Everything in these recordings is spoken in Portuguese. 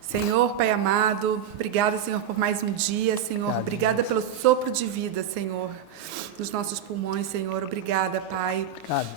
Senhor, Pai amado, obrigada, Senhor, por mais um dia, Senhor. Obrigada pelo sopro de vida, Senhor, nos nossos pulmões, Senhor. Obrigada, Pai,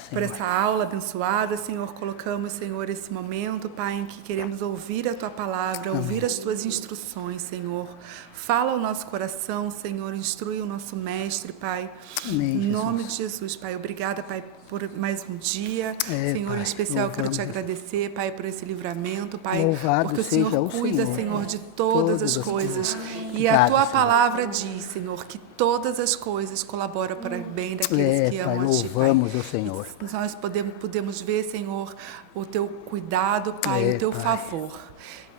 por essa aula abençoada, Senhor. Colocamos, Senhor, esse momento, Pai, em que queremos ouvir a Tua palavra, ouvir as Tuas instruções, Senhor. Fala ao nosso coração, Senhor, instrui o nosso mestre, Pai. Amém, em nome de Jesus, Pai. Obrigada, Pai, por mais um dia. Senhor, Pai, em especial, eu quero te agradecer, Pai, por esse livramento, Pai, louvado porque o Senhor seja cuida, Senhor, de todas as coisas. E a Tua palavra diz, Senhor, que todas as coisas colaboram para o bem daqueles que amam a Ti, Pai. Louvamos o Senhor. Nós podemos ver, Senhor, o Teu cuidado, Pai, o Teu favor.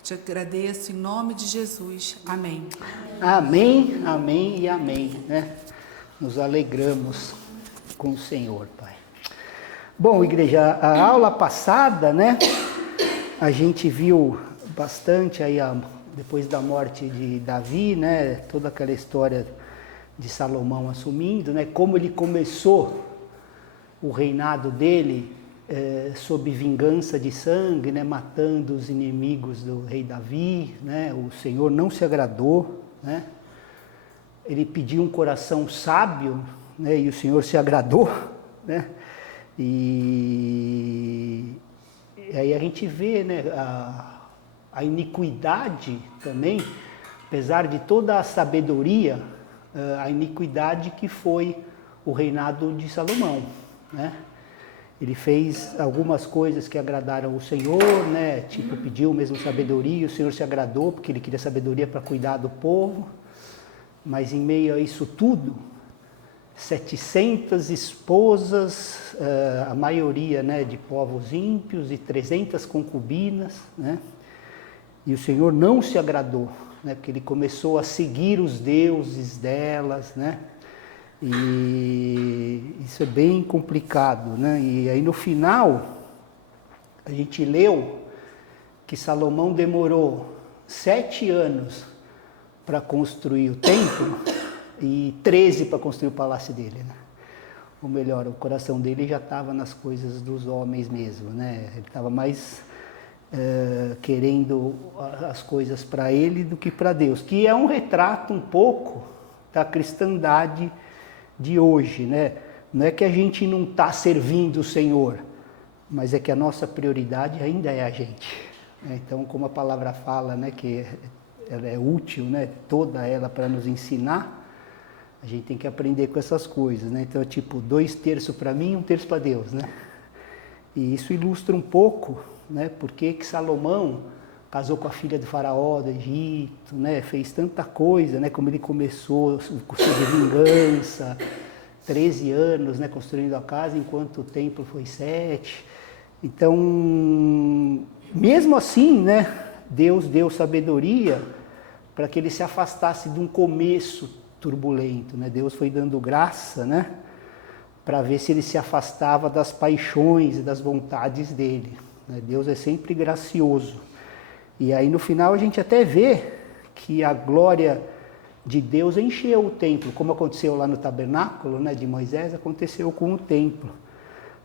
Te agradeço em nome de Jesus. Amém. Amém, amém e amém, né? Nos alegramos com o Senhor, Pai. Bom, igreja, a aula passada, né? A gente viu bastante aí, depois da morte de Davi, né? Toda aquela história de Salomão assumindo, né? Como ele começou o reinado dele sob vingança de sangue, né? Matando os inimigos do rei Davi, né? O Senhor não se agradou, né? Ele pediu um coração sábio, né? E o Senhor se agradou, né? E aí a gente vê, né, a iniquidade também, apesar de toda a sabedoria, a iniquidade que foi o reinado de Salomão, né? Ele fez algumas coisas que agradaram o Senhor, né? Tipo, pediu mesmo sabedoria, o Senhor se agradou, porque ele queria sabedoria para cuidar do povo. Mas em meio a isso tudo, 700 esposas, a maioria, né, de povos ímpios, e 300 concubinas, né? E o Senhor não se agradou, né? Porque ele começou a seguir os deuses delas, né? E isso é bem complicado, né? E aí no final, a gente leu que Salomão demorou 7 anos para construir o templo e 13 para construir o palácio dele, né? Ou melhor, o coração dele já estava nas coisas dos homens mesmo, né? Ele estava mais querendo as coisas para ele do que para Deus, que é um retrato um pouco da cristandade de hoje, né? Não é que a gente não está servindo o Senhor, mas é que a nossa prioridade ainda é a gente, né? Então, como a palavra fala, né, que ela é útil, né, toda ela para nos ensinar, a gente tem que aprender com essas coisas, né? Então, tipo, 2/3 para mim e 1/3 para Deus, né? E isso ilustra um pouco, né, porque que Salomão casou com a filha do faraó do Egito, né? Fez tanta coisa, né? Como ele começou com sua vingança, 13 anos, né? Construindo a casa, enquanto o templo foi 7. Então, mesmo assim, né? Deus deu sabedoria para que ele se afastasse de um começo turbulento, né? Deus foi dando graça, né? Para ver se ele se afastava das paixões e das vontades dele, né? Deus é sempre gracioso. E aí no final a gente até vê que a glória de Deus encheu o templo, como aconteceu lá no tabernáculo, né, de Moisés, aconteceu com o templo.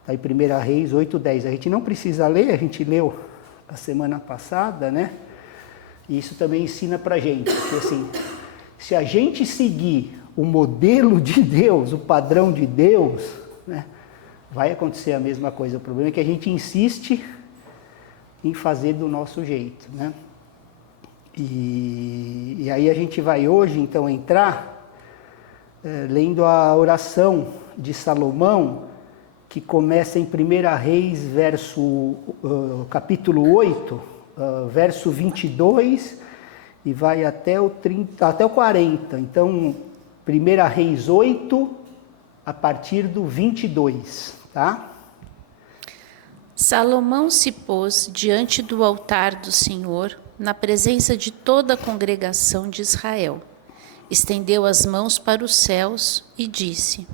Está em 1 Reis 8:10. A gente não precisa ler, a gente leu a semana passada, né? E isso também ensina pra gente, porque assim, se a gente seguir o modelo de Deus, o padrão de Deus, né, vai acontecer a mesma coisa. O problema é que a gente insiste em fazer do nosso jeito, né? E aí a gente vai hoje, então, entrar lendo a oração de Salomão, que começa em 1 Reis, capítulo 8, verso 22, e vai até o 40. Então, 1 Reis 8, a partir do 22, tá? Salomão se pôs diante do altar do Senhor, na presença de toda a congregação de Israel. Estendeu as mãos para os céus e disse: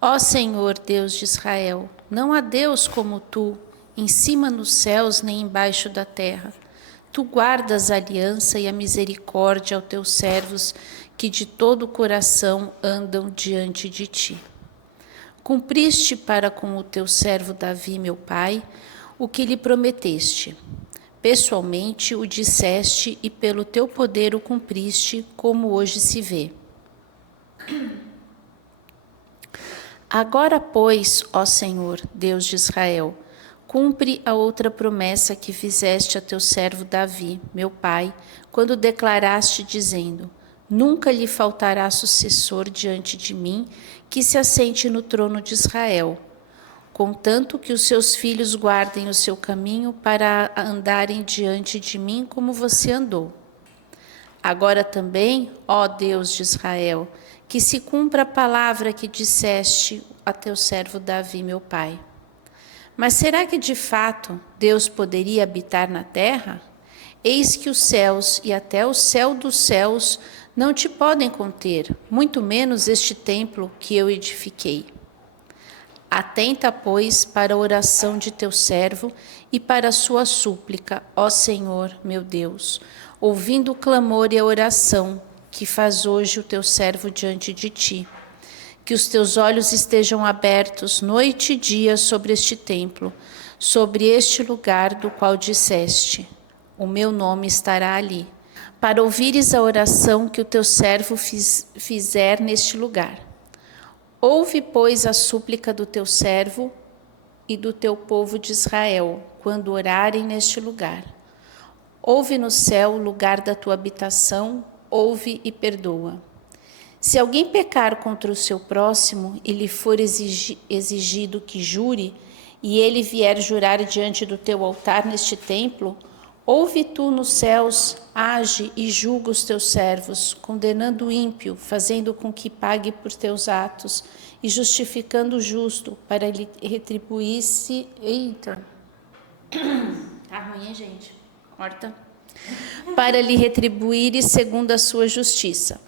Ó Senhor, Deus de Israel, não há Deus como tu, em cima nos céus nem embaixo da terra. Tu guardas a aliança e a misericórdia aos teus servos, que de todo o coração andam diante de ti. Cumpriste para com o teu servo Davi, meu pai, o que lhe prometeste. pessoalmente o disseste e pelo teu poder o cumpriste, como hoje se vê. Agora, pois, ó Senhor, Deus de Israel, cumpre a outra promessa que fizeste a teu servo Davi, meu pai, quando declaraste, dizendo: nunca lhe faltará sucessor diante de mim, que se assente no trono de Israel, contanto que os seus filhos guardem o seu caminho para andarem diante de mim como você andou. Agora também, ó Deus de Israel, que se cumpra a palavra que disseste a teu servo Davi, meu pai. Mas será que de fato Deus poderia habitar na terra? Eis que os céus e até o céu dos céus não te podem conter, muito menos este templo que eu edifiquei. Atenta, pois, para a oração de teu servo e para a sua súplica, ó Senhor, meu Deus, ouvindo o clamor e a oração que faz hoje o teu servo diante de ti. Que os teus olhos estejam abertos noite e dia sobre este templo, sobre este lugar do qual disseste: o meu nome estará ali, para ouvires a oração que o teu servo fizer neste lugar. Ouve, pois, a súplica do teu servo e do teu povo de Israel, quando orarem neste lugar. Ouve no céu o lugar da tua habitação, ouve e perdoa. Se alguém pecar contra o seu próximo e lhe for exigido que jure, e ele vier jurar diante do teu altar neste templo, ouve tu nos céus, age e julga os teus servos, condenando o ímpio, fazendo com que pague por teus atos, e justificando o justo, para lhe retribuir-se... Eita! Tá ruim, hein, gente? Corta. Para lhe retribuir segundo a sua justiça.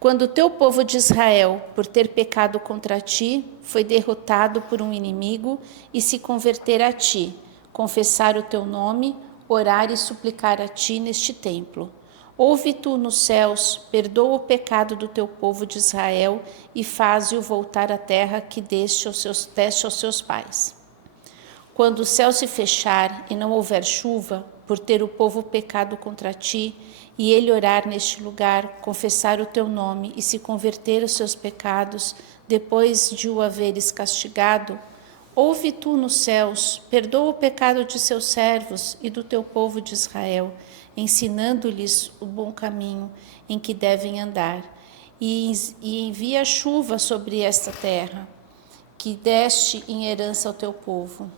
Quando o teu povo de Israel, por ter pecado contra ti, foi derrotado por um inimigo e se converter a ti, confessar o teu nome, orar e suplicar a ti neste templo. Ouve tu nos céus, perdoa o pecado do teu povo de Israel e faze-o voltar à terra que deste aos seus pais. Quando o céu se fechar e não houver chuva, por ter o povo pecado contra ti, e ele orar neste lugar, confessar o teu nome e se converter aos seus pecados, depois de o haveres castigado, ouve tu nos céus, perdoa o pecado de seus servos e do teu povo de Israel, ensinando-lhes o bom caminho em que devem andar, e envia chuva sobre esta terra, que deste em herança ao teu povo.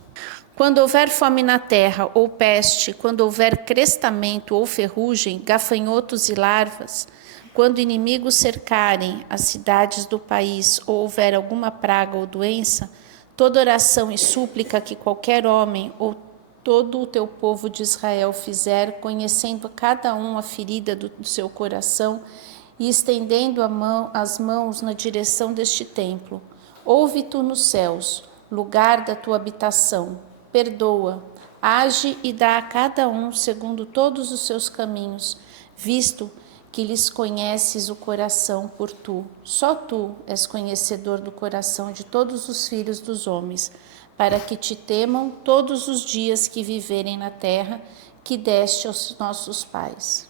Quando houver fome na terra, ou peste, quando houver crestamento ou ferrugem, gafanhotos e larvas, quando inimigos cercarem as cidades do país, ou houver alguma praga ou doença, toda oração e súplica que qualquer homem ou todo o teu povo de Israel fizer, conhecendo cada um a ferida do seu coração e estendendo as mãos na direção deste templo, ouve tu nos céus, lugar da tua habitação, perdoa, age e dá a cada um segundo todos os seus caminhos, visto que lhes conheces o coração por tu. Só tu és conhecedor do coração de todos os filhos dos homens, para que te temam todos os dias que viverem na terra que deste aos nossos pais.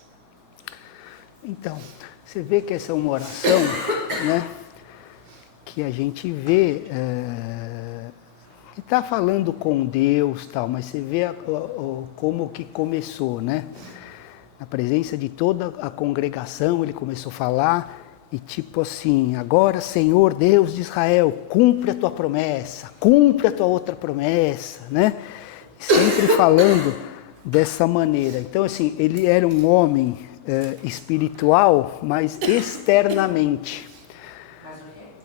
Então, você vê que essa é uma oração, né, que a gente vê... está falando com Deus, tal, mas você vê como que começou, né? Na presença de toda a congregação, ele começou a falar e tipo assim: agora, Senhor Deus de Israel, cumpre a tua promessa, cumpre a tua outra promessa, né? Sempre falando dessa maneira. Então, assim, ele era um homem espiritual, mas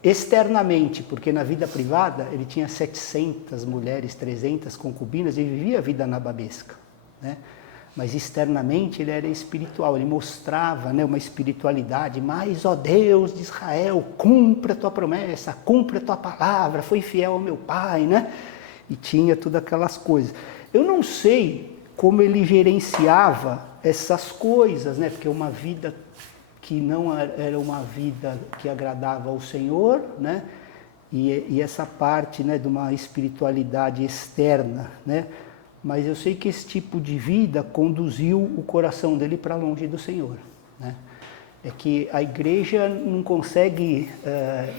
externamente, porque na vida privada ele tinha 700 mulheres, 300 concubinas, ele vivia a vida nababesca, né? Mas externamente ele era espiritual, ele mostrava, né, uma espiritualidade, mas, ó Deus de Israel, cumpre a tua promessa, cumpre a tua palavra, foi fiel ao meu pai, né? E tinha todas aquelas coisas. Eu não sei como ele gerenciava essas coisas, né? Porque uma vida que não era uma vida que agradava ao Senhor, né? E essa parte, né, de uma espiritualidade externa, né? mas eu sei que esse tipo de vida conduziu o coração dele para longe do Senhor, né? É que a igreja não consegue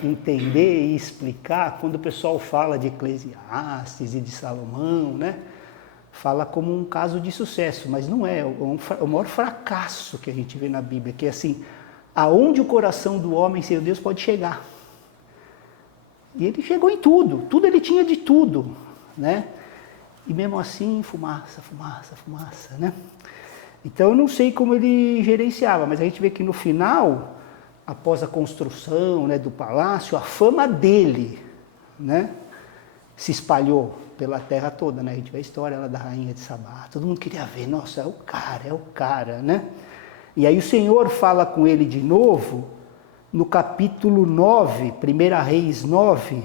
entender e explicar quando o pessoal fala de Eclesiastes e de Salomão, né? Fala como um caso de sucesso, mas não é. O maior fracasso que a gente vê na Bíblia, que é assim, aonde o coração do homem sem Deus pode chegar. E ele chegou em tudo, tudo ele tinha de tudo, né? E mesmo assim, fumaça, fumaça, fumaça, né? Então eu não sei como ele gerenciava, mas a gente vê que no final, após a construção, né, do palácio, a fama dele, né, se espalhou pela terra toda, né? A gente vê a história lá da rainha de Sabá, todo mundo queria ver, nossa, é o cara, né? E aí o Senhor fala com ele de novo, no capítulo 9, 1 Reis 9,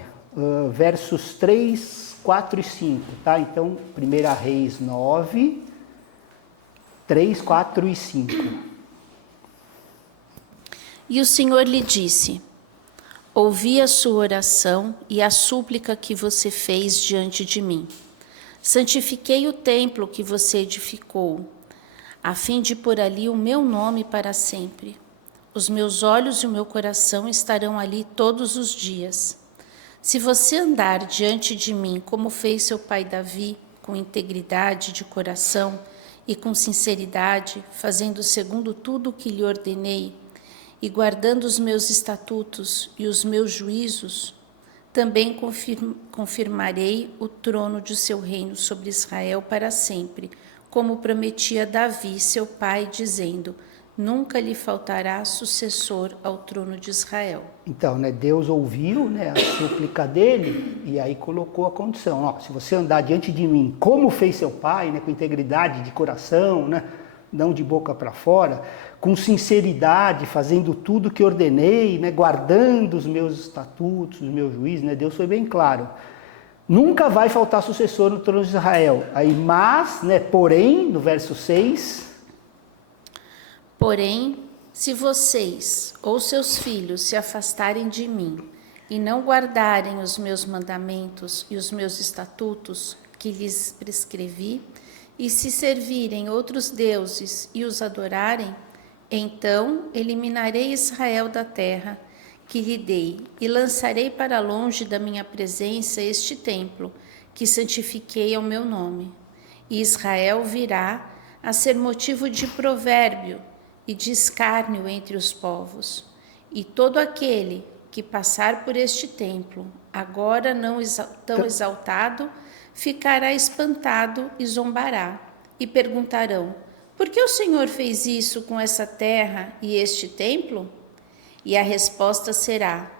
versos 3, 4 e 5, tá? Então, 1 Reis 9, 3, 4 e 5. E o Senhor lhe disse: ouvi a sua oração e a súplica que você fez diante de mim. Santifiquei o templo que você edificou, a fim de pôr ali o meu nome para sempre. Os meus olhos e o meu coração estarão ali todos os dias. Se você andar diante de mim como fez seu pai Davi, com integridade de coração e com sinceridade, fazendo segundo tudo o que lhe ordenei, e guardando os meus estatutos e os meus juízos, também confirmarei o trono de seu reino sobre Israel para sempre, como prometia Davi, seu pai, dizendo: nunca lhe faltará sucessor ao trono de Israel. Então, né, Deus ouviu, né, a súplica dele e aí colocou a condição: ó, se você andar diante de mim como fez seu pai, né, com integridade de coração, né, não de boca para fora, com sinceridade, fazendo tudo que ordenei, né, guardando os meus estatutos, os meus juízos, né, Deus foi bem claro. Nunca vai faltar sucessor no trono de Israel. Aí, mas, né, porém, no verso 6... Porém, se vocês ou seus filhos se afastarem de mim e não guardarem os meus mandamentos e os meus estatutos que lhes prescrevi, e se servirem outros deuses e os adorarem, então eliminarei Israel da terra que lhe dei e lançarei para longe da minha presença este templo que santifiquei ao meu nome. E Israel virá a ser motivo de provérbio e de escárnio entre os povos. E todo aquele que passar por este templo, agora não tão exaltado, ficará espantado e zombará. E perguntarão: por que o Senhor fez isso com essa terra e este templo? E a resposta será: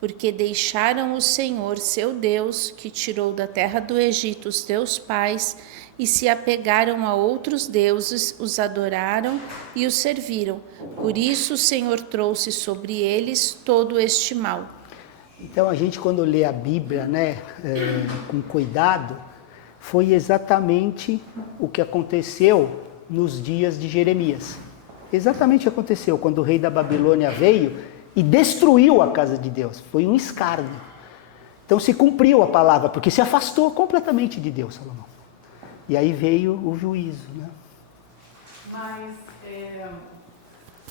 porque deixaram o Senhor, seu Deus, que tirou da terra do Egito os teus pais, e se apegaram a outros deuses, os adoraram e os serviram. Por isso o Senhor trouxe sobre eles todo este mal. Então a gente, quando lê a Bíblia, né, com cuidado, foi exatamente o que aconteceu nos dias de Jeremias. Exatamente o que aconteceu quando o rei da Babilônia veio e destruiu a casa de Deus. Foi um escárnio. Então se cumpriu a palavra, porque se afastou completamente de Deus, Salomão. E aí veio o juízo, né? Mas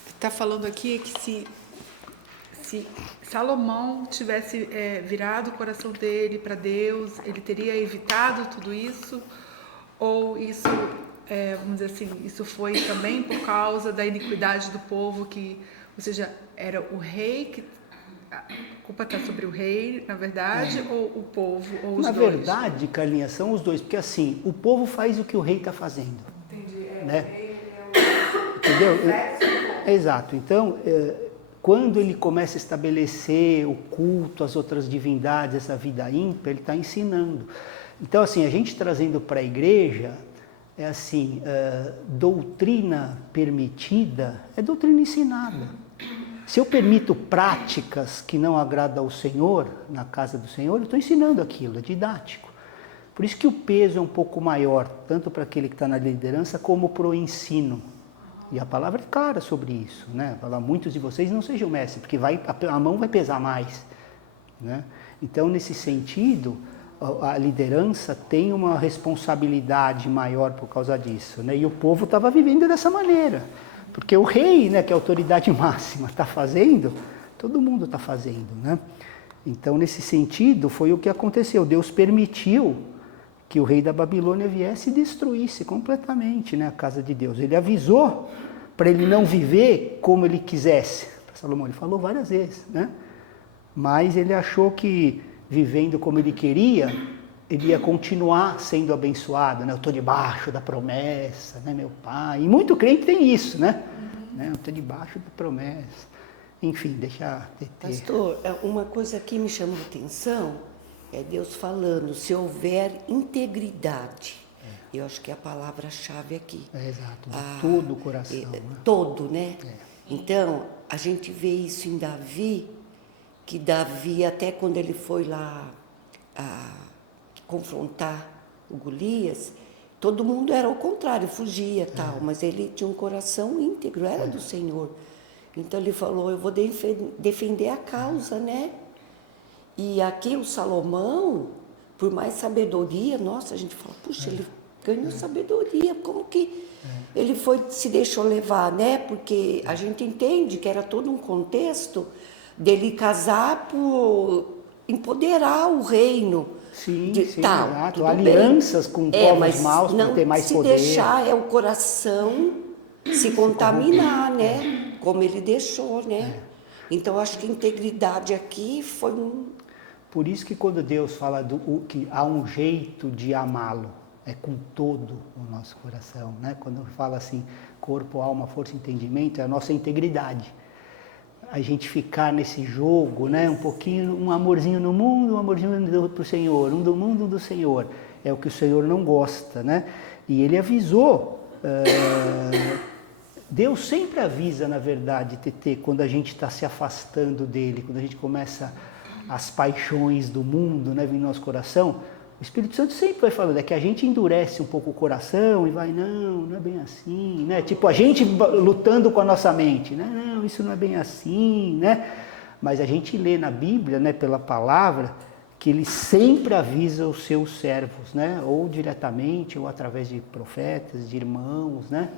está falando aqui que se Salomão tivesse virado o coração dele para Deus, ele teria evitado tudo isso? Ou isso, vamos dizer assim, isso foi também por causa da iniquidade do povo, que, ou seja, era o rei que... A culpa está sobre o rei, na verdade, ou o povo, ou os dois? Na verdade, Carlinha, são os dois, porque assim, o povo faz o que o rei está fazendo. Entendi. Né? Entendeu? Exato. Então, quando ele começa a estabelecer o culto às outras divindades, essa vida ímpia, ele está ensinando. Então, assim, a gente trazendo para a igreja, é assim, doutrina permitida é doutrina ensinada. Se eu permito práticas que não agradam ao Senhor, na casa do Senhor, eu estou ensinando aquilo, é didático. Por isso que o peso é um pouco maior, tanto para aquele que está na liderança, como para o ensino. E a palavra é clara sobre isso, né? Fala: muitos de vocês não sejam mestres, porque a mão vai pesar mais, né? Então, nesse sentido, a liderança tem uma responsabilidade maior por causa disso, né? E o povo estava vivendo dessa maneira, porque o rei, né, que é a autoridade máxima, está fazendo, todo mundo está fazendo, né? Então, nesse sentido, foi o que aconteceu. Deus permitiu que o rei da Babilônia viesse e destruísse completamente, né, a casa de Deus. Ele avisou para ele não viver como ele quisesse. Para Salomão, ele falou várias vezes, né? Mas ele achou que vivendo como ele queria, ele ia continuar sendo abençoado, né? Eu estou debaixo da promessa, né, meu pai? E muito crente tem isso, né? Eu estou debaixo da promessa. Enfim, deixa ter. Pastor, uma coisa que me chamou a atenção é Deus falando, se houver integridade. Eu acho que é a palavra-chave aqui. Exato, de todo o coração. Né? Todo, né? Então, a gente vê isso em Davi, que Davi, até quando ele foi lá confrontar o Golias, todo mundo era ao contrário, fugia tal, mas ele tinha um coração íntegro, era do Senhor. Então ele falou, eu vou defender a causa, né? E aqui o Salomão, por mais sabedoria, nossa, a gente fala, puxa, ele ganhou sabedoria, como que ele se deixou levar, né? Porque a gente entende que era todo um contexto dele casar por empoderar o reino. Sim, sim, tal, exato. Alianças com povos maus para ter mais poder. Se deixar o coração se contaminar, né? Como ele deixou, né? Então, acho que a integridade aqui foi Por isso que quando Deus fala que há um jeito de amá-lo, é com todo o nosso coração, né? Quando fala assim, corpo, alma, força e entendimento, é a nossa integridade. A gente ficar nesse jogo, né? Um pouquinho, um amorzinho no mundo, um amorzinho para o Senhor, um do mundo, um do Senhor. É o que o Senhor não gosta, né? E ele avisou... Deus sempre avisa, na verdade, Tetê, quando a gente está se afastando dele, quando a gente começa as paixões do mundo, né, vindo no nosso coração, o Espírito Santo sempre vai falando, é que a gente endurece um pouco o coração e vai, não é bem assim, né? Tipo, a gente lutando com a nossa mente, né? Não, isso não é bem assim, né? Mas a gente lê na Bíblia, né, pela palavra, que ele sempre avisa os seus servos, né? Ou diretamente, ou através de profetas, de irmãos, né?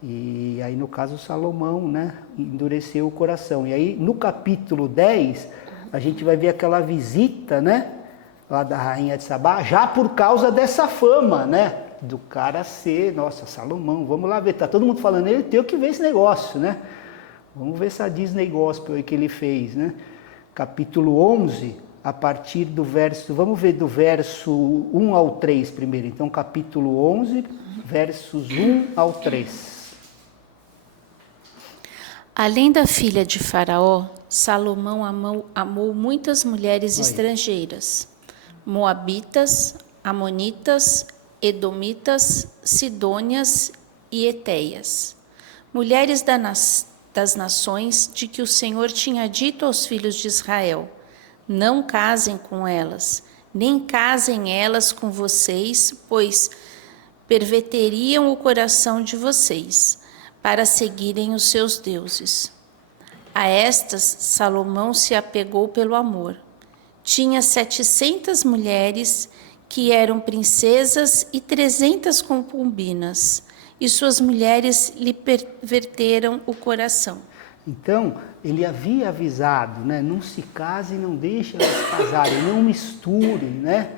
E aí, no caso, Salomão, né, endureceu o coração. E aí, no capítulo 10, a gente vai ver aquela visita, né, lá da rainha de Sabá, já por causa dessa fama, né, do cara ser, nossa, Salomão, vamos lá ver, tá todo mundo falando, ele tem que ver esse negócio, né, vamos ver essa Disney Gospel aí que ele fez, né, capítulo 11, a partir do verso, vamos ver do verso 1 ao 3 primeiro, então capítulo 11, versos 1 ao 3. Além da filha de Faraó, Salomão amou muitas mulheres estrangeiras, moabitas, amonitas, edomitas, sidônias e eteias, mulheres das nações de que o Senhor tinha dito aos filhos de Israel, não casem com elas, nem casem elas com vocês, pois perverteriam o coração de vocês, para seguirem os seus deuses. A estas Salomão se apegou pelo amor. Tinha 700 mulheres que eram princesas e 300 concubinas, e suas mulheres lhe perverteram o coração. Então, ele havia avisado, né? Não se case, não deixe elas casarem, não misturem, né?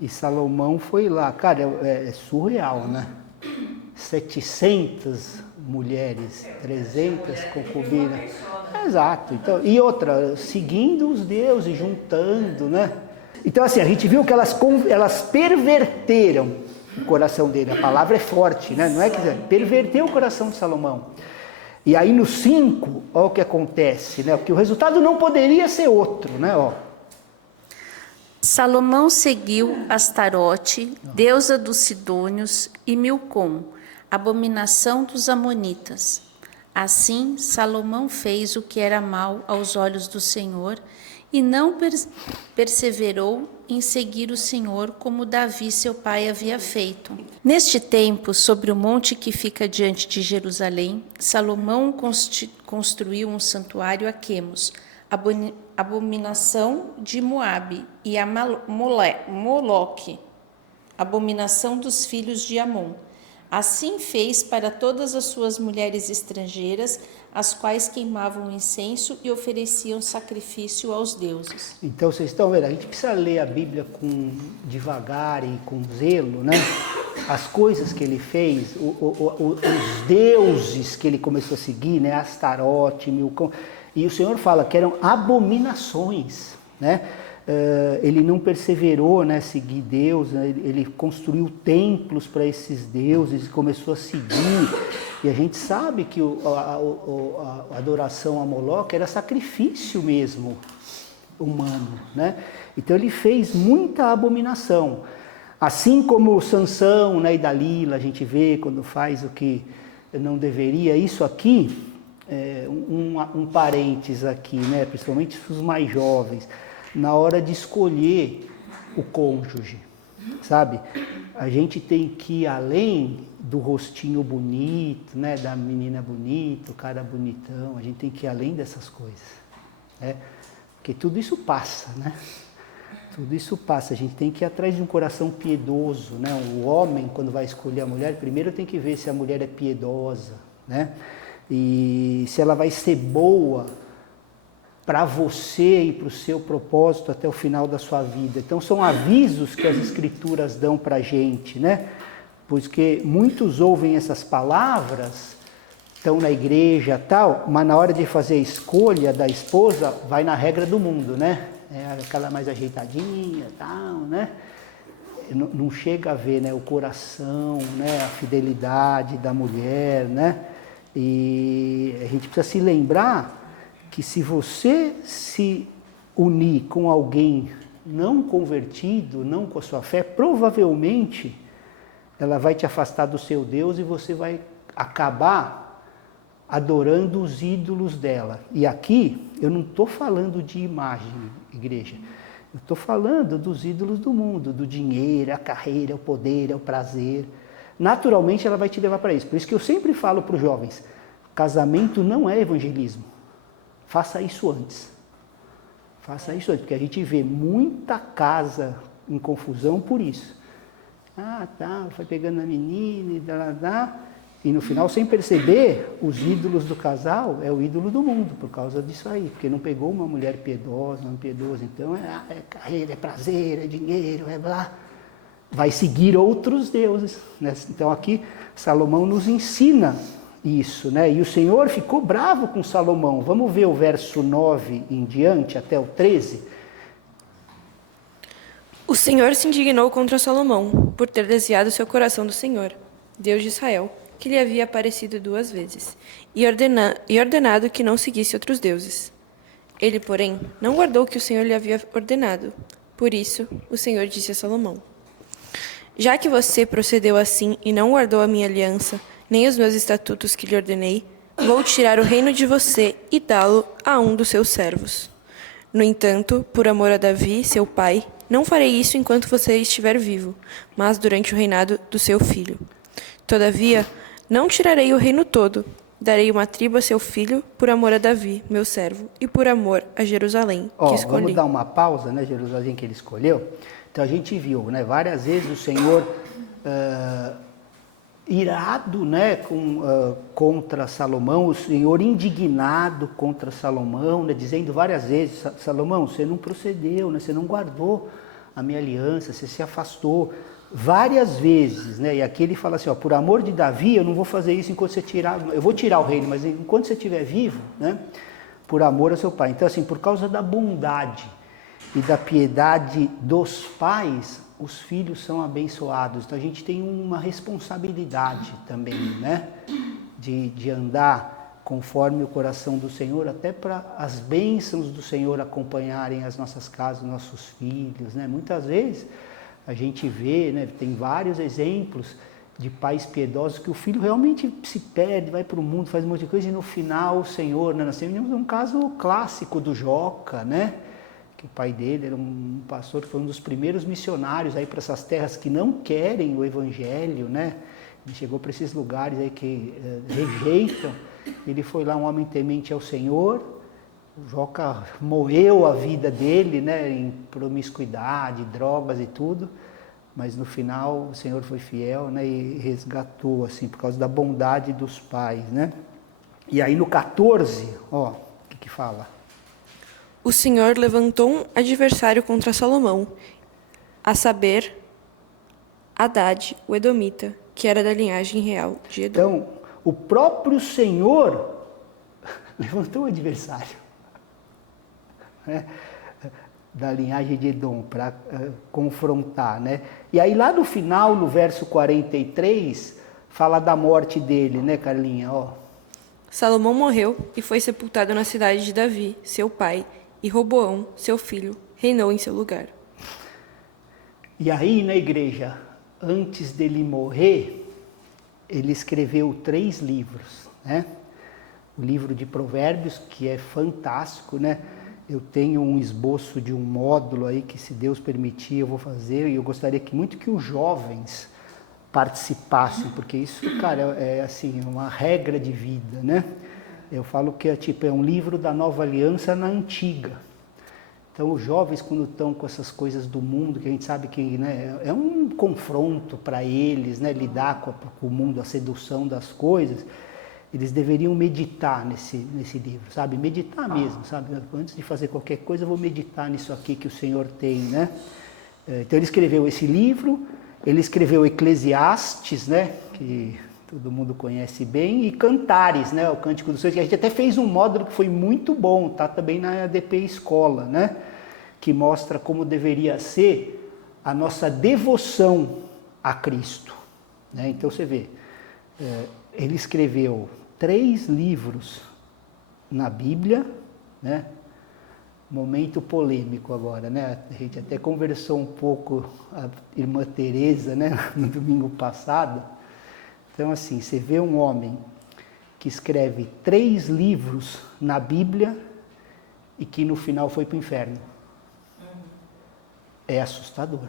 E Salomão foi lá. Cara, é surreal, né? 700 mulheres, 300 concubinas. Exato. Então, e outra, seguindo os deuses, juntando, né? Então, assim, a gente viu que elas perverteram o coração dele. A palavra é forte, né? Não é que perverteu o coração de Salomão. E aí no 5, olha o que acontece, né? Porque o resultado não poderia ser outro, né? Ó. Salomão seguiu Astarote, deusa dos Sidônios, e Milcom, abominação dos Amonitas. Assim, Salomão fez o que era mal aos olhos do Senhor e não perseverou em seguir o Senhor como Davi, seu pai, havia feito. Neste tempo, sobre o monte que fica diante de Jerusalém, Salomão construiu um santuário a Quemos, abominação de Moabe, e a Moloque, abominação dos filhos de Amon. Assim fez para todas as suas mulheres estrangeiras, as quais queimavam incenso e ofereciam sacrifício aos deuses. Então, vocês estão vendo, a gente precisa ler a Bíblia devagar e com zelo, né? As coisas que ele fez, os deuses que ele começou a seguir, né? Astarote, Milcom, e o Senhor fala que eram abominações, né? Ele não perseverou, né, seguir Deus, né? Ele construiu templos para esses deuses e começou a seguir. E a gente sabe que a adoração a Moloque era sacrifício mesmo humano, né? Então ele fez muita abominação. Assim como Sansão, né, e Dalila, a gente vê quando faz o que não deveria. Isso aqui, um parênteses aqui, né, principalmente os mais jovens, na hora de escolher o cônjuge, sabe? A gente tem que ir além do rostinho bonito, né? Da menina bonita, o cara bonitão, a gente tem que ir além dessas coisas, né? Porque tudo isso passa, né? Tudo isso passa, a gente tem que ir atrás de um coração piedoso, né? O homem, quando vai escolher a mulher, primeiro tem que ver se a mulher é piedosa, né? E se ela vai ser boa para você e para o seu propósito até o final da sua vida. Então são avisos que as Escrituras dão para a gente, né? Pois que muitos ouvem essas palavras, estão na igreja tal, mas na hora de fazer a escolha da esposa, vai na regra do mundo, né? É aquela mais ajeitadinha tal, né? Não chega a ver, né, o coração, né, a fidelidade da mulher, né? E a gente precisa se lembrar que se você se unir com alguém não convertido, não com a sua fé, provavelmente ela vai te afastar do seu Deus e você vai acabar adorando os ídolos dela. E aqui eu não estou falando de imagem, igreja. Eu estou falando dos ídolos do mundo, do dinheiro, a carreira, o poder, o prazer. Naturalmente ela vai te levar para isso. Por isso que eu sempre falo para os jovens, casamento não é evangelismo. Faça isso antes. Faça isso antes, porque a gente vê muita casa em confusão por isso. Ah, tá, foi pegando a menina e no final, sem perceber, os ídolos do casal é o ídolo do mundo, por causa disso aí, porque não pegou uma mulher piedosa, não piedosa, então é carreira, é prazer, é dinheiro, é blá. Vai seguir outros deuses, né? Então aqui Salomão nos ensina isso, né? E o Senhor ficou bravo com Salomão. Vamos ver o verso 9 em diante, até o 13. O Senhor se indignou contra Salomão, por ter desviado seu coração do Senhor, Deus de Israel, que lhe havia aparecido 2 vezes, e ordenado que não seguisse outros deuses. Ele, porém, não guardou o que o Senhor lhe havia ordenado. Por isso, o Senhor disse a Salomão: já que você procedeu assim e não guardou a minha aliança, nem os meus estatutos que lhe ordenei, vou tirar o reino de você e dá-lo a um dos seus servos. No entanto, por amor a Davi, seu pai, não farei isso enquanto você estiver vivo, mas durante o reinado do seu filho. Todavia, não tirarei o reino todo, darei uma tribo a seu filho, por amor a Davi, meu servo, e por amor a Jerusalém, que escolhi. Vamos dar uma pausa, né, Jerusalém que ele escolheu. Então a gente viu, né, várias vezes o Senhor irado, né, contra Salomão, o Senhor indignado contra Salomão, né, dizendo várias vezes: Salomão, você não procedeu, né, você não guardou a minha aliança, você se afastou. Várias vezes, né? E aqui ele fala assim, ó, por amor de Davi, eu não vou fazer isso enquanto você tirar, eu vou tirar o reino, mas enquanto você estiver vivo, né? Por amor a seu pai. Então assim, por causa da bondade e da piedade dos pais, os filhos são abençoados. Então a gente tem uma responsabilidade também, né? De andar conforme o coração do Senhor, até para as bênçãos do Senhor acompanharem as nossas casas, nossos filhos, né? Muitas vezes a gente vê, né, tem vários exemplos de pais piedosos que o filho realmente se perde, vai para o mundo, faz um monte de coisa e no final o Senhor, né, nós temos um caso clássico do Joca, né, que o pai dele era um pastor que foi um dos primeiros missionários aí para essas terras que não querem o evangelho, né, ele chegou para esses lugares aí que rejeitam, ele foi lá um homem temente ao Senhor O Joca moeu a vida dele, né, em promiscuidade, drogas e tudo, mas no final o Senhor foi fiel, né, e resgatou, assim, por causa da bondade dos pais, né. E aí no 14, ó, o que fala? O Senhor levantou um adversário contra Salomão, a saber, Hadad, o Edomita, que era da linhagem real de Edom. Então, o próprio Senhor levantou um adversário, né, da linhagem de Edom, para confrontar, né? E aí lá no final, no verso 43, fala da morte dele, né, Carlinha? Ó. Salomão morreu e foi sepultado na cidade de Davi, seu pai, e Roboão, seu filho, reinou em seu lugar. E aí, na igreja, antes dele morrer, ele escreveu 3 livros, né? O livro de Provérbios, que é fantástico, né? Eu tenho um esboço de um módulo aí que, se Deus permitir, eu vou fazer, e eu gostaria muito que os jovens participassem, porque isso, cara, é assim, uma regra de vida, né? Eu falo que é um livro da nova aliança na antiga. Então, os jovens, quando estão com essas coisas do mundo, que a gente sabe que, né, é um confronto para eles, né, lidar com o mundo, a sedução das coisas, eles deveriam meditar nesse livro, sabe? Meditar mesmo, sabe? Antes de fazer qualquer coisa, eu vou meditar nisso aqui que o Senhor tem, né? Então, ele escreveu esse livro, ele escreveu Eclesiastes, né, que todo mundo conhece bem, e Cantares, né, o Cântico dos Reis, que a gente até fez um módulo que foi muito bom, tá também na ADP Escola, né, que mostra como deveria ser a nossa devoção a Cristo, né? Então você vê, ele escreveu 3 livros na Bíblia, né? Momento polêmico agora, né? A gente até conversou um pouco a irmã Teresa, né, no domingo passado. Então, assim, você vê um homem que escreve 3 livros na Bíblia e que no final foi para o inferno. É assustador.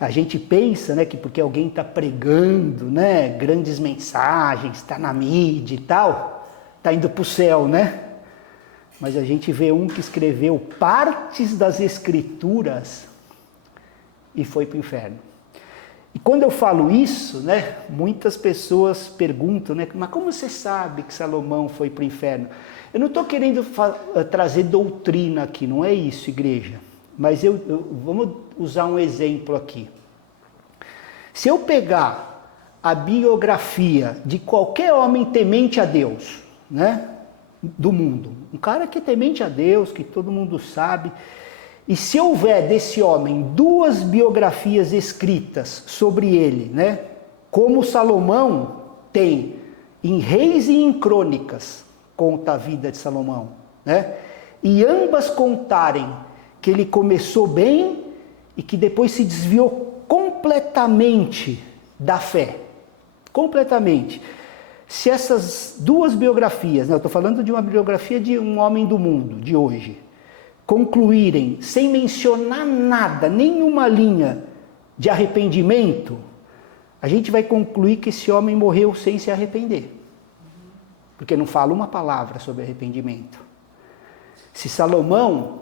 A gente pensa, né, que porque alguém está pregando, né, grandes mensagens, está na mídia e tal, está indo para o céu, né? Mas a gente vê um que escreveu partes das Escrituras e foi para o inferno. E quando eu falo isso, né, muitas pessoas perguntam, né, mas como você sabe que Salomão foi para o inferno? Eu não estou querendo trazer doutrina aqui, não é isso, igreja. Mas vamos usar um exemplo aqui. Se eu pegar a biografia de qualquer homem temente a Deus, né, do mundo, um cara que é temente a Deus, que todo mundo sabe, e se houver desse homem 2 biografias escritas sobre ele, né, como Salomão tem em Reis e em Crônicas, conta a vida de Salomão, né, e ambas contarem que ele começou bem e que depois se desviou completamente da fé, completamente. Se essas 2 biografias, né, eu estou falando de uma biografia de um homem do mundo, de hoje, concluírem sem mencionar nada, nenhuma linha de arrependimento, a gente vai concluir que esse homem morreu sem se arrepender. Porque não fala uma palavra sobre arrependimento. Se Salomão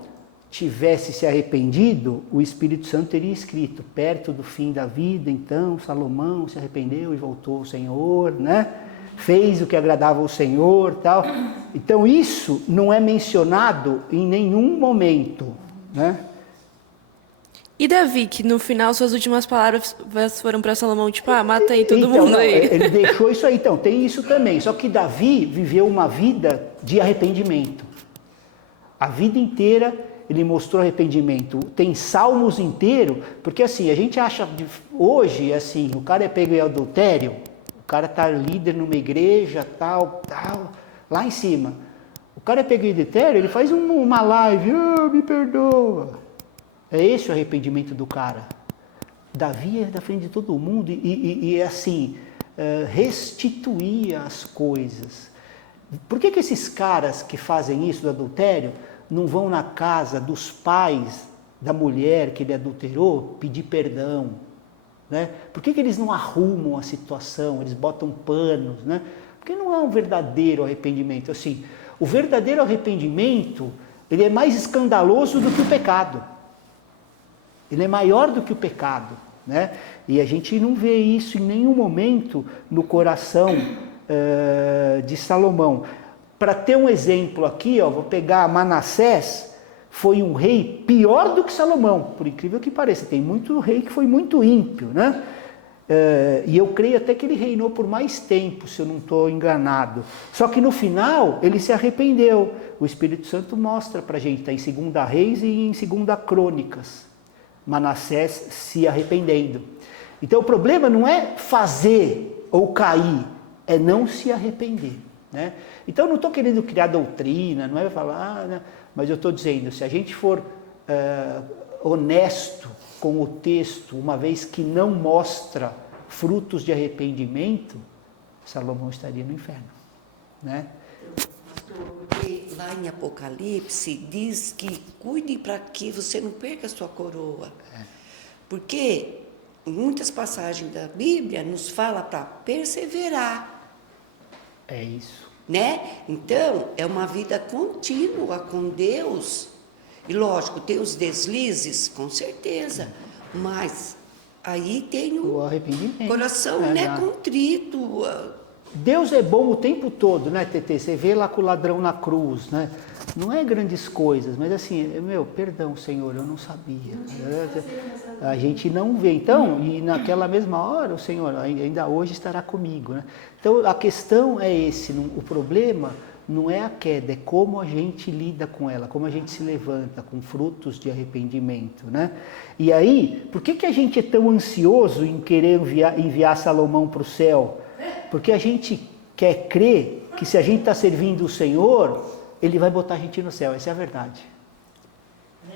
tivesse se arrependido, o Espírito Santo teria escrito, perto do fim da vida, então Salomão se arrependeu e voltou ao Senhor, né? Fez o que agradava ao Senhor, tal. Então isso não é mencionado em nenhum momento, né? E Davi, que no final suas últimas palavras foram para Salomão, tipo, mata aí todo então, mundo não, aí. Ele deixou isso aí, então, tem isso também. Só que Davi viveu uma vida de arrependimento. A vida inteira ele mostrou arrependimento. Tem salmos inteiros, porque assim, a gente acha, hoje, assim, o cara é pego em adultério, o cara tá líder numa igreja, tal, lá em cima. O cara é pego em adultério, ele faz uma live, me perdoa. É esse o arrependimento do cara. Davi é da frente de todo mundo e assim, restituía as coisas. Por que esses caras que fazem isso do adultério não vão na casa dos pais da mulher que ele adulterou pedir perdão? Né? Por que eles não arrumam a situação, eles botam panos? Né? Porque não é um verdadeiro arrependimento. Assim, O verdadeiro arrependimento, ele é mais escandaloso do que o pecado. Ele é maior do que o pecado, né? E a gente não vê isso em nenhum momento no coração de Salomão. Para ter um exemplo aqui, ó, vou pegar Manassés, foi um rei pior do que Salomão, por incrível que pareça. Tem muito rei que foi muito ímpio, né? E eu creio até que ele reinou por mais tempo, se eu não estou enganado. Só que no final, ele se arrependeu. O Espírito Santo mostra para a gente, está em 2 Reis e em 2 Crônicas. Manassés se arrependendo. Então o problema não é fazer ou cair, é não se arrepender, né? Então eu não estou querendo criar doutrina, não é falar, né? Mas eu estou dizendo, se a gente for honesto com o texto, uma vez que não mostra frutos de arrependimento, Salomão estaria no inferno, né? Porque lá em Apocalipse diz que cuide para que você não perca a sua coroa. Porque em muitas passagens da Bíblia nos fala para perseverar. É isso. Né? Então, é uma vida contínua com Deus. E lógico, tem os deslizes, com certeza. Mas aí tem o arrependimento. Coração, né, contrito. Deus é bom o tempo todo, né, Tetê? Você vê lá com o ladrão na cruz, né? Não é grandes coisas, mas assim, perdão, Senhor, eu não sabia. A gente não vê. Então, e naquela mesma hora, o Senhor ainda hoje estará comigo, né? Então, a questão é o problema não é a queda, é como a gente lida com ela, como a gente se levanta com frutos de arrependimento, né? E aí, por que a gente é tão ansioso em querer enviar Salomão para o céu? Porque a gente quer crer que se a gente está servindo o Senhor, Ele vai botar a gente no céu. Essa é a verdade.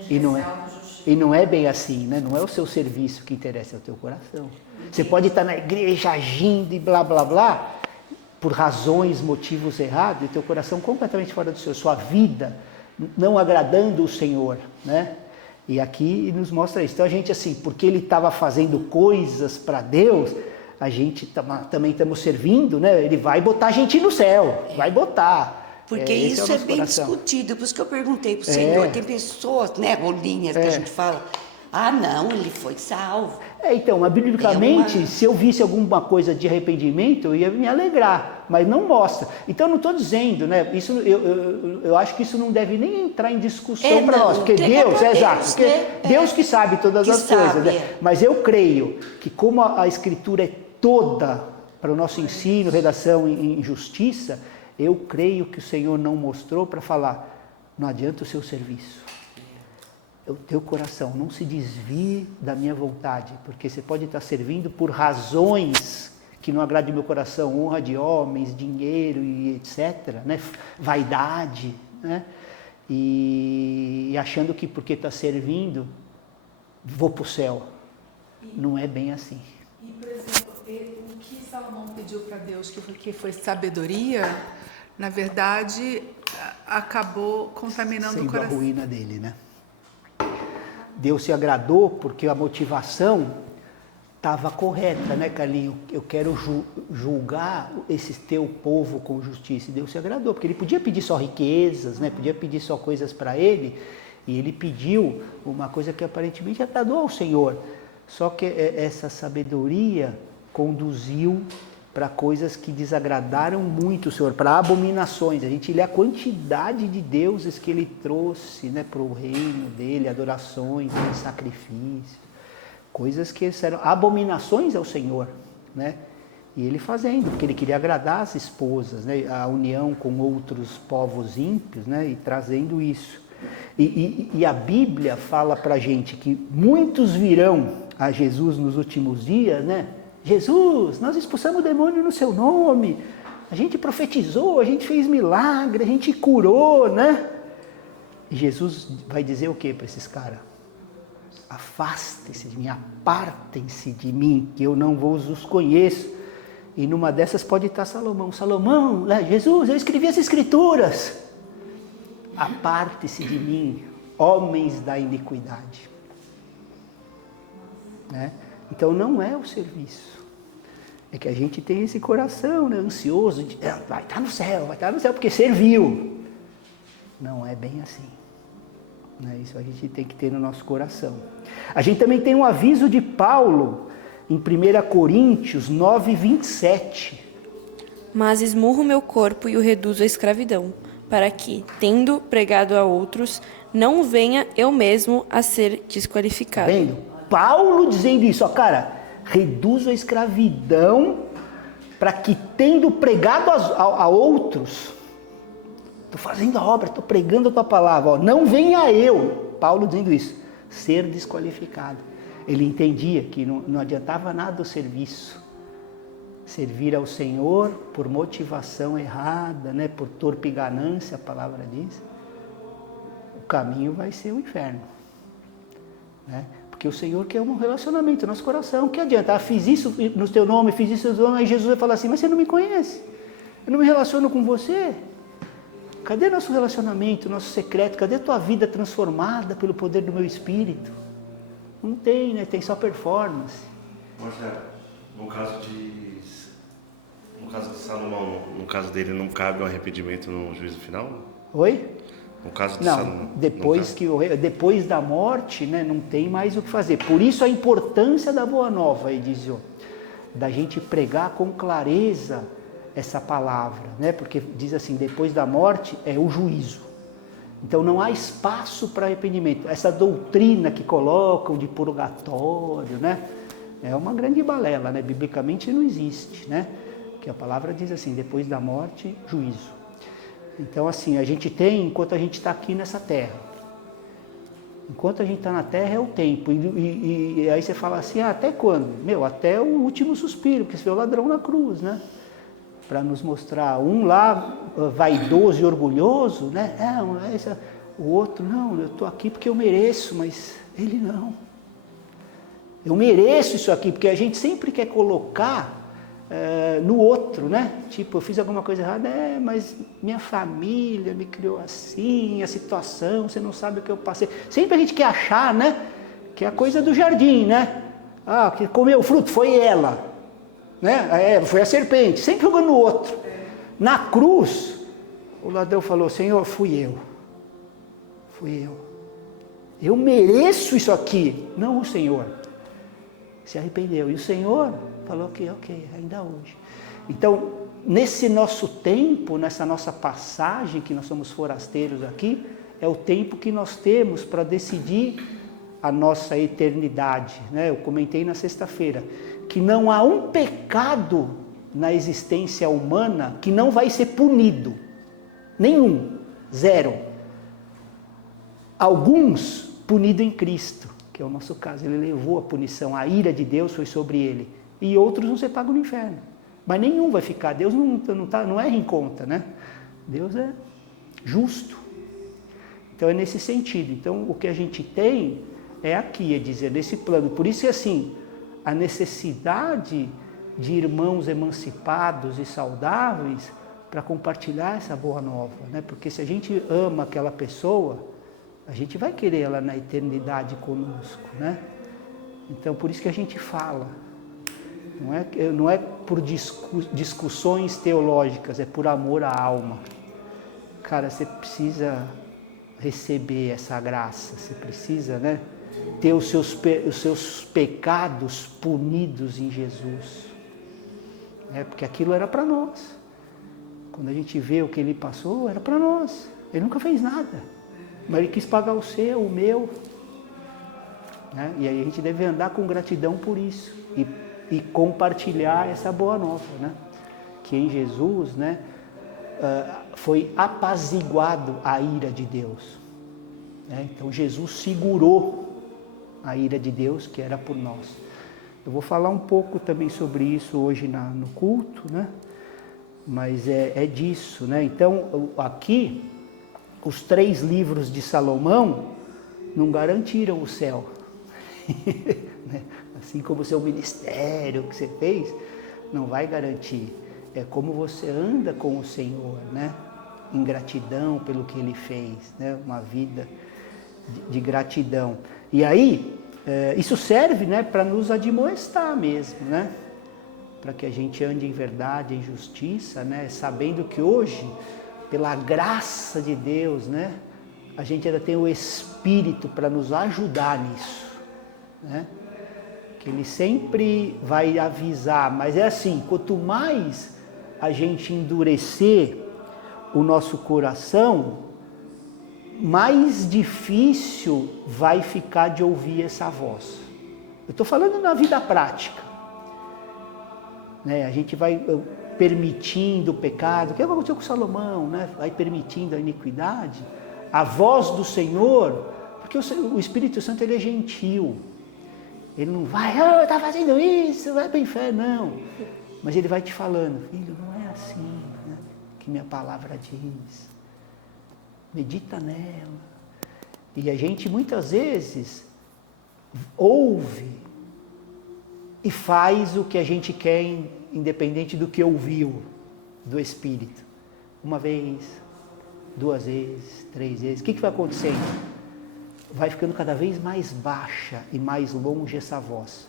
E não é bem assim, né? Não é o seu serviço que interessa, é o teu coração. Você pode estar na igreja agindo e blá, blá, blá, por razões, motivos errados, e teu coração completamente fora do seu, sua vida não agradando o Senhor, né? E aqui nos mostra isso. Então a gente, assim, porque ele estava fazendo coisas para Deus, a gente também estamos servindo, né? Ele vai botar a gente no céu, vai botar. Porque isso é bem discutido, por isso que eu perguntei para o Senhor, tem pessoas, né, rolinhas que a gente fala, não, ele foi salvo. Então, biblicamente, se eu visse alguma coisa de arrependimento, eu ia me alegrar, mas não mostra. Então, eu não estou dizendo, né, isso, eu acho que isso não deve nem entrar em discussão para nós, porque Deus, Deus que sabe todas as coisas, né? Mas eu creio que como a Escritura é toda para o nosso ensino, redação em justiça, eu creio que o Senhor não mostrou para falar, não adianta o seu serviço. O teu coração, não se desvie da minha vontade, porque você pode estar servindo por razões que não agradem o meu coração, honra de homens, dinheiro e etc., né? Vaidade, né? E achando que porque está servindo, vou para o céu. Não é bem assim. E, por exemplo, o que Salomão pediu para Deus, que foi sabedoria, na verdade, acabou contaminando o coração. Sendo a ruína dele, né? Deus se agradou porque a motivação estava correta, né, Carlinhos? Eu quero julgar esse teu povo com justiça. E Deus se agradou, porque ele podia pedir só riquezas, né? Podia pedir só coisas para ele, e ele pediu uma coisa que aparentemente agradou ao Senhor. Só que essa sabedoria conduziu para coisas que desagradaram muito o Senhor, para abominações. A gente lê a quantidade de deuses que ele trouxe, né, para o reino dele, adorações, sacrifícios, coisas que eram abominações ao Senhor, né? E ele fazendo, porque ele queria agradar as esposas, né, a união com outros povos ímpios, né, e trazendo isso. E a Bíblia fala para a gente que muitos virão a Jesus nos últimos dias, né? Jesus, nós expulsamos o demônio no seu nome, a gente profetizou, a gente fez milagre, a gente curou, né? E Jesus vai dizer o que para esses caras? Afastem-se de mim, apartem-se de mim, que eu não vos conheço. E numa dessas pode estar Salomão. Salomão, Jesus, eu escrevi as escrituras. Aparte-se de mim, homens da iniquidade. Né? Então não é o serviço. É que a gente tem esse coração, né, ansioso, vai estar no céu, porque serviu. Não é bem assim. Isso a gente tem que ter no nosso coração. A gente também tem um aviso de Paulo em 1 Coríntios 9:27. Mas esmurro meu corpo e o reduzo à escravidão, para que, tendo pregado a outros, não venha eu mesmo a ser desqualificado. Vendo? Paulo dizendo isso, cara, reduzo a escravidão para que, tendo pregado a outros, estou fazendo a obra, estou pregando a tua palavra, não venha eu, Paulo dizendo isso, ser desqualificado. Ele entendia que não adiantava nada o serviço, servir ao Senhor por motivação errada, por torpe ganância, a palavra diz, o caminho vai ser o inferno. Porque o Senhor quer um relacionamento no nosso coração. O que adianta? Fiz isso no teu nome, fiz isso no teu nome, aí Jesus vai falar assim, mas você não me conhece, eu não me relaciono com você. Cadê nosso relacionamento, nosso secreto? Cadê a tua vida transformada pelo poder do meu Espírito? Não tem, tem só performance. Marcelo, no caso de Salomão, no caso dele, não cabe um arrependimento no juízo final? Oi? No caso de não, Salomão. Depois da morte, não tem mais o que fazer. Por isso a importância da Boa Nova, Edizio, da gente pregar com clareza essa palavra, porque diz assim, depois da morte é o juízo. Então não há espaço para arrependimento. Essa doutrina que colocam de purgatório, é uma grande balela, biblicamente não existe, que a palavra diz assim, depois da morte, juízo. Então assim, a gente tem, enquanto a gente está aqui nessa terra, enquanto a gente está na terra é o tempo, e aí você fala assim, até quando? Até o último suspiro, porque você vê o ladrão na cruz, para nos mostrar, um lá vaidoso e orgulhoso, o outro, não, eu estou aqui porque eu mereço, mas ele não. Eu mereço isso aqui, porque a gente sempre quer colocar no outro, Tipo, eu fiz alguma coisa errada, mas minha família me criou assim, a situação, você não sabe o que eu passei. Sempre a gente quer achar, que é a coisa do jardim, que comeu o fruto, foi ela. Foi a serpente, sempre jogando no outro. Na cruz, o ladrão falou, Senhor, fui eu. Eu mereço isso aqui, não o Senhor. Se arrependeu. E o Senhor falou que ok, ainda hoje. Então, nesse nosso tempo, nessa nossa passagem, que nós somos forasteiros aqui, é o tempo que nós temos para decidir a nossa eternidade. Eu comentei na sexta-feira que não há um pecado na existência humana que não vai ser punido. Nenhum. Zero. Alguns punidos em Cristo, que é o nosso caso. Ele levou a punição, a ira de Deus foi sobre ele. E outros vão ser pagos no inferno. Mas nenhum vai ficar. Deus não erra em conta, Deus é justo. Então é nesse sentido. Então o que a gente tem é aqui, é dizer, nesse plano. Por isso é assim, a necessidade de irmãos emancipados e saudáveis para compartilhar essa boa nova, Porque se a gente ama aquela pessoa, a gente vai querer ela na eternidade conosco, Então por isso que a gente fala. Não é por discussões teológicas, é por amor à alma. Cara, você precisa receber essa graça, você precisa, ter os seus pecados punidos em Jesus. Porque aquilo era para nós. Quando a gente vê o que ele passou, era para nós. Ele nunca fez nada. Mas ele quis pagar o seu, o meu. E aí a gente deve andar com gratidão por isso. E compartilhar essa boa nova. Que em Jesus, foi apaziguado a ira de Deus. Então Jesus segurou a ira de Deus, que era por nós. Eu vou falar um pouco também sobre isso hoje no culto, mas é disso. Então, aqui, os 3 livros de Salomão não garantiram o céu. Assim como o seu ministério que você fez, não vai garantir. É como você anda com o Senhor, em gratidão pelo que Ele fez, uma vida de gratidão. E aí, isso serve, para nos admoestar mesmo, para que a gente ande em verdade, em justiça, sabendo que hoje pela graça de Deus, né? A gente ainda tem o Espírito para nos ajudar nisso, né? Que Ele sempre vai avisar, mas é assim, quanto mais a gente endurecer o nosso coração, mais difícil vai ficar de ouvir essa voz. Eu estou falando na vida prática, né? A gente vai permitindo o pecado, o que aconteceu com Salomão, né? Vai permitindo a iniquidade, a voz do Senhor, porque o Espírito Santo ele é gentil, ele não vai, está fazendo isso, vai para o inferno, não, mas ele vai te falando, filho, não é assim, né, que minha palavra diz, medita nela, e a gente muitas vezes ouve e faz o que a gente quer, independente do que ouviu do Espírito. Uma vez, 2 vezes, 3 vezes. O que vai acontecendo? Vai ficando cada vez mais baixa e mais longe essa voz.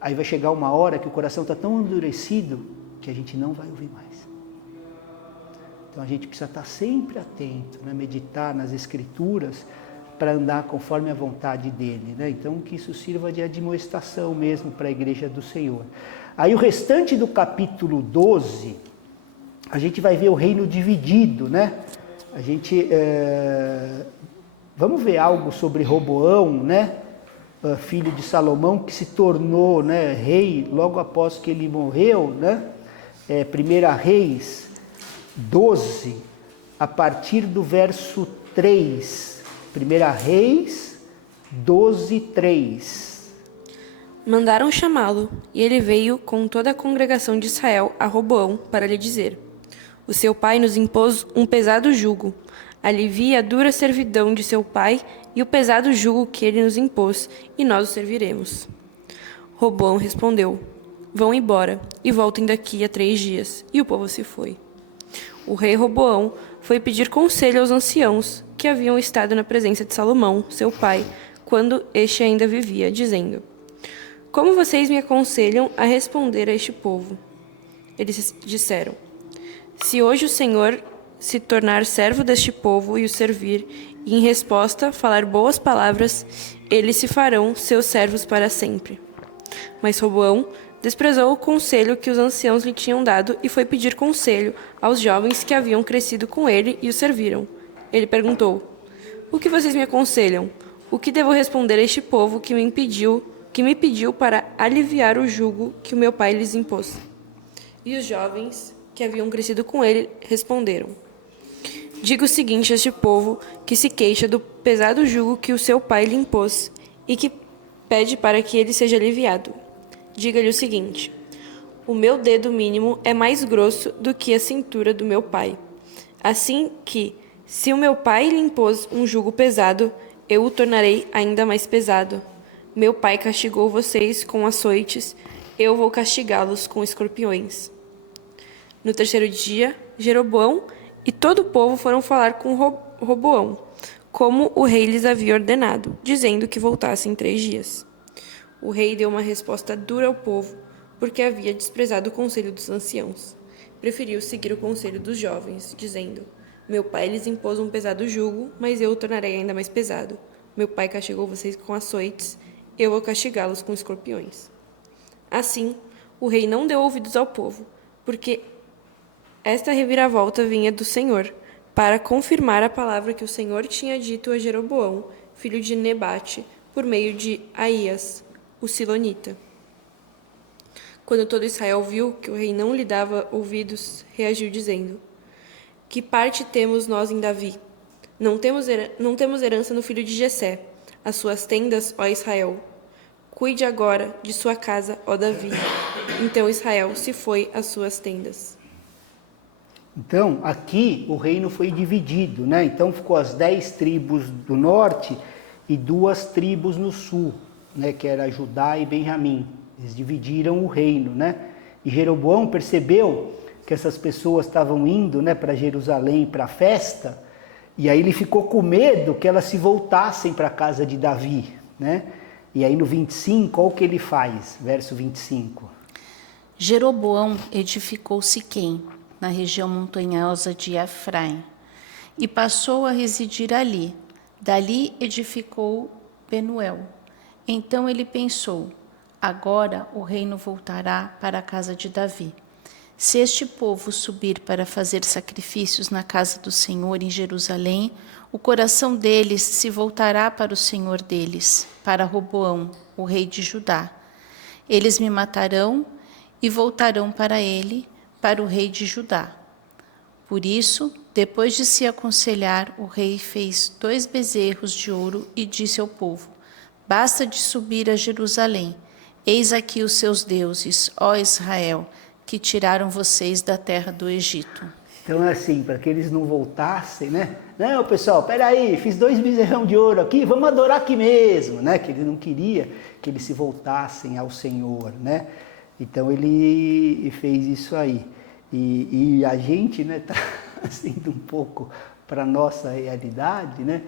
Aí vai chegar uma hora que o coração está tão endurecido que a gente não vai ouvir mais. Então a gente precisa estar sempre atento, né? Meditar nas Escrituras para andar conforme a vontade dele, né? Então que isso sirva de admoestação mesmo para a igreja do Senhor. Aí o restante do capítulo 12, a gente vai ver o reino dividido, né? A gente, vamos ver algo sobre Roboão, né? Filho de Salomão, que se tornou, né, rei logo após que ele morreu, né? 1 Reis 12, a partir do verso 3. 1 Reis 12, 3. Mandaram chamá-lo, e ele veio com toda a congregação de Israel a Roboão para lhe dizer: o seu pai nos impôs um pesado jugo. Alivie a dura servidão de seu pai e o pesado jugo que ele nos impôs, e nós o serviremos. Roboão respondeu: vão embora, e voltem daqui a 3 dias. E o povo se foi. O rei Roboão foi pedir conselho aos anciãos que haviam estado na presença de Salomão, seu pai, quando este ainda vivia, dizendo: como vocês me aconselham a responder a este povo? Eles disseram: se hoje o Senhor se tornar servo deste povo e o servir, e em resposta falar boas palavras, eles se farão seus servos para sempre. Mas Roboão desprezou o conselho que os anciãos lhe tinham dado e foi pedir conselho aos jovens que haviam crescido com ele e o serviram. Ele perguntou: o que vocês me aconselham? O que devo responder a este povo que me pediu para aliviar o jugo que o meu pai lhes impôs? E os jovens que haviam crescido com ele responderam: diga o seguinte a este povo que se queixa do pesado jugo que o seu pai lhe impôs e que pede para que ele seja aliviado. Diga-lhe o seguinte: o meu dedo mínimo é mais grosso do que a cintura do meu pai. Assim que, se o meu pai lhe impôs um jugo pesado, eu o tornarei ainda mais pesado. Meu pai castigou vocês com açoites, eu vou castigá-los com escorpiões. No 3º dia, Jeroboão e todo o povo foram falar com Roboão, como o rei lhes havia ordenado, dizendo que voltassem 3 dias. O rei deu uma resposta dura ao povo, porque havia desprezado o conselho dos anciãos. Preferiu seguir o conselho dos jovens, dizendo: meu pai lhes impôs um pesado jugo, mas eu o tornarei ainda mais pesado. Meu pai castigou vocês com açoites, eu vou castigá-los com escorpiões. Assim, o rei não deu ouvidos ao povo, porque esta reviravolta vinha do Senhor, para confirmar a palavra que o Senhor tinha dito a Jeroboão, filho de Nebate, por meio de Aías, o silonita. Quando todo Israel viu que o rei não lhe dava ouvidos, reagiu dizendo: que parte temos nós em Davi? Não temos herança no filho de Jessé. As suas tendas, ó Israel. Cuide agora de sua casa, ó Davi. Então Israel se foi às suas tendas. Então, aqui o reino foi dividido, né? Então ficou as 10 tribos do norte e 2 tribos no sul, né? Que era Judá e Benjamim. Eles dividiram o reino, né? E Jeroboão percebeu que essas pessoas estavam indo, né, para Jerusalém para a festa, e aí ele ficou com medo que elas se voltassem para a casa de Davi, né? E aí no 25, olha o que ele faz, verso 25. Jeroboão edificou Siquém na região montanhosa de Efraim, e passou a residir ali. Dali edificou Penuel. Então ele pensou: agora o reino voltará para a casa de Davi. Se este povo subir para fazer sacrifícios na casa do Senhor em Jerusalém, o coração deles se voltará para o Senhor deles, para Roboão, o rei de Judá. Eles me matarão e voltarão para ele, para o rei de Judá. Por isso, depois de se aconselhar, o rei fez 2 bezerros de ouro e disse ao povo: basta de subir a Jerusalém. Eis aqui os seus deuses, ó Israel, que tiraram vocês da terra do Egito. Então, assim, para que eles não voltassem, né? Não, pessoal, peraí, fiz 2 bezerrão de ouro aqui, vamos adorar aqui mesmo, né? Que ele não queria que eles se voltassem ao Senhor, né? Então, ele fez isso aí. E a gente, né, tá sendo um pouco para a nossa realidade, né?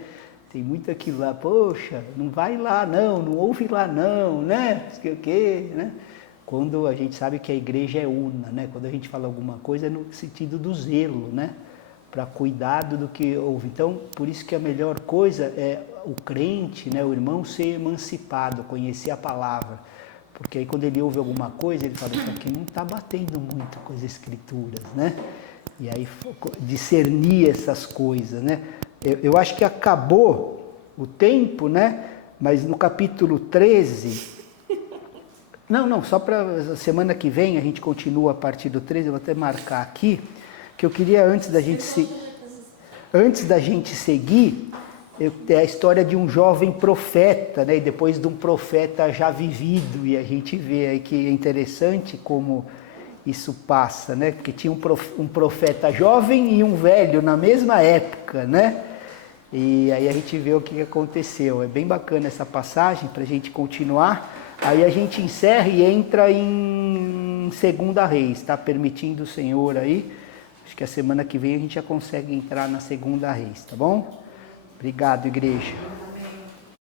Tem muito aquilo lá, poxa, não vai lá não ouve lá não, né? O quê, né? Quando a gente sabe que a igreja é una, né? Quando a gente fala alguma coisa é no sentido do zelo, né? Para cuidado do que ouve. Então, por isso que a melhor coisa é o crente, né? O irmão ser emancipado, conhecer a palavra. Porque aí quando ele ouve alguma coisa, ele fala, isso aqui não está batendo muito com as escrituras, né? E aí discernir essas coisas, né? Eu acho que acabou o tempo, né? Mas no capítulo 13... Não, só para a semana que vem a gente continua a partir do 13, eu vou até marcar aqui, que eu queria antes da gente seguir, é a história de um jovem profeta, né? E depois de um profeta já vivido, e a gente vê aí que é interessante como isso passa, né? Porque tinha um profeta jovem e um velho na mesma época, né? E aí a gente vê o que aconteceu. É bem bacana essa passagem para a gente continuar. Aí a gente encerra e entra em 2 Reis, tá? Permitindo o Senhor aí. Acho que a semana que vem a gente já consegue entrar na 2 Reis, tá bom? Obrigado, igreja.